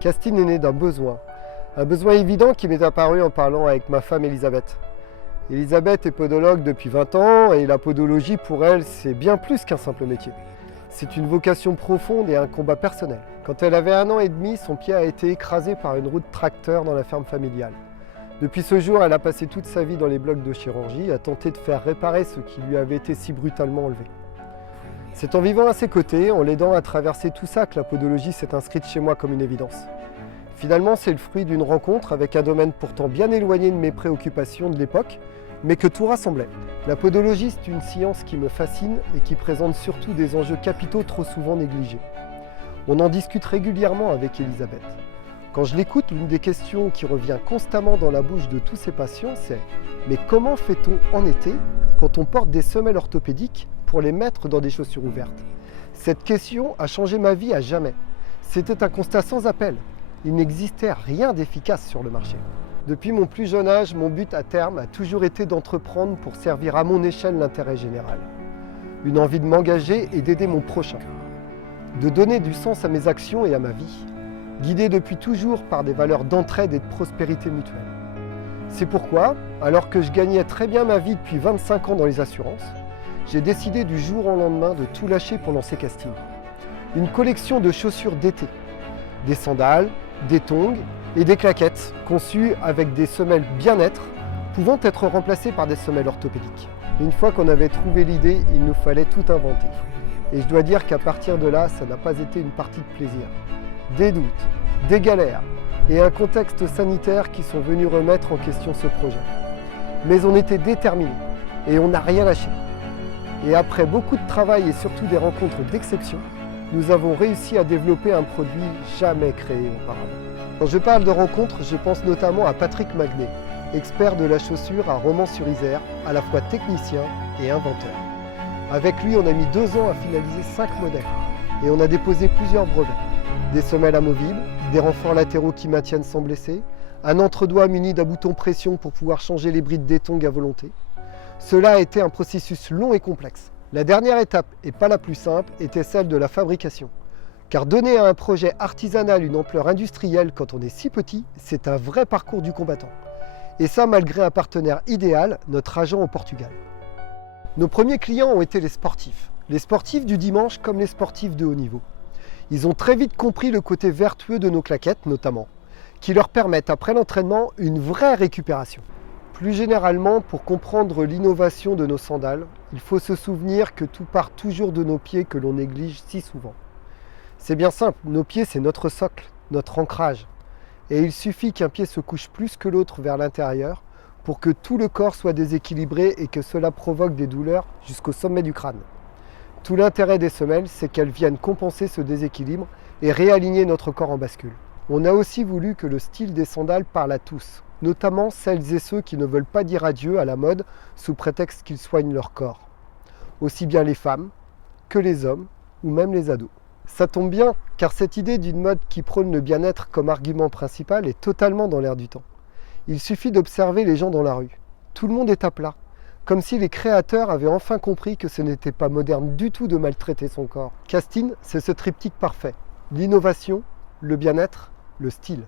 Castine est née d'un besoin. Un besoin évident qui m'est apparu en parlant avec ma femme Elisabeth. Elisabeth est podologue depuis 20 ans et la podologie pour elle c'est bien plus qu'un simple métier. C'est une vocation profonde et un combat personnel. Quand elle avait 1 an et demi, son pied a été écrasé par une roue de tracteur dans la ferme familiale. Depuis ce jour, elle a passé toute sa vie dans les blocs de chirurgie à tenter de faire réparer ce qui lui avait été si brutalement enlevé. C'est en vivant à ses côtés, en l'aidant à traverser tout ça que la podologie s'est inscrite chez moi comme une évidence. Finalement, c'est le fruit d'une rencontre avec un domaine pourtant bien éloigné de mes préoccupations de l'époque, mais que tout rassemblait. La podologie, c'est une science qui me fascine et qui présente surtout des enjeux capitaux trop souvent négligés. On en discute régulièrement avec Elisabeth. Quand je l'écoute, l'une des questions qui revient constamment dans la bouche de tous ses patients, c'est « Mais comment fait-on en été quand on porte des semelles orthopédiques pour les mettre dans des chaussures ouvertes ?» Cette question a changé ma vie à jamais. C'était un constat sans appel. Il n'existait rien d'efficace sur le marché. Depuis mon plus jeune âge, mon but à terme a toujours été d'entreprendre pour servir à mon échelle l'intérêt général. Une envie de m'engager et d'aider mon prochain. De donner du sens à mes actions et à ma vie. Guidé depuis toujours par des valeurs d'entraide et de prospérité mutuelle. C'est pourquoi, alors que je gagnais très bien ma vie depuis 25 ans dans les assurances, j'ai décidé du jour au lendemain de tout lâcher pour lancer Castine. Une collection de chaussures d'été, des sandales, des tongs et des claquettes conçues avec des semelles bien-être pouvant être remplacées par des semelles orthopédiques. Une fois qu'on avait trouvé l'idée, il nous fallait tout inventer. Et je dois dire qu'à partir de là, ça n'a pas été une partie de plaisir. Des doutes, des galères et un contexte sanitaire qui sont venus remettre en question ce projet. Mais on était déterminés et on n'a rien lâché. Et après beaucoup de travail et surtout des rencontres d'exception, nous avons réussi à développer un produit jamais créé auparavant. Quand je parle de rencontres, je pense notamment à Patrick Magnet, expert de la chaussure à Romans-sur-Isère, à la fois technicien et inventeur. Avec lui, on a mis 2 ans à finaliser 5 modèles et on a déposé plusieurs brevets. Des semelles amovibles, des renforts latéraux qui maintiennent sans blesser, un entre-doigt muni d'un bouton pression pour pouvoir changer les brides des tongs à volonté. Cela a été un processus long et complexe. La dernière étape, et pas la plus simple, était celle de la fabrication. Car donner à un projet artisanal une ampleur industrielle quand on est si petit, c'est un vrai parcours du combattant. Et ça malgré un partenaire idéal, notre agent au Portugal. Nos premiers clients ont été les sportifs du dimanche comme les sportifs de haut niveau. Ils ont très vite compris le côté vertueux de nos claquettes notamment, qui leur permettent après l'entraînement une vraie récupération. Plus généralement, pour comprendre l'innovation de nos sandales, il faut se souvenir que tout part toujours de nos pieds que l'on néglige si souvent. C'est bien simple, nos pieds c'est notre socle, notre ancrage. Et il suffit qu'un pied se couche plus que l'autre vers l'intérieur pour que tout le corps soit déséquilibré et que cela provoque des douleurs jusqu'au sommet du crâne. Tout l'intérêt des semelles, c'est qu'elles viennent compenser ce déséquilibre et réaligner notre corps en bascule. On a aussi voulu que le style des sandales parle à tous, notamment celles et ceux qui ne veulent pas dire adieu à la mode sous prétexte qu'ils soignent leur corps. Aussi bien les femmes que les hommes ou même les ados. Ça tombe bien, car cette idée d'une mode qui prône le bien-être comme argument principal est totalement dans l'air du temps. Il suffit d'observer les gens dans la rue. Tout le monde est à plat. Comme si les créateurs avaient enfin compris que ce n'était pas moderne du tout de maltraiter son corps. Castine, c'est ce triptyque parfait. L'innovation, le bien-être, le style.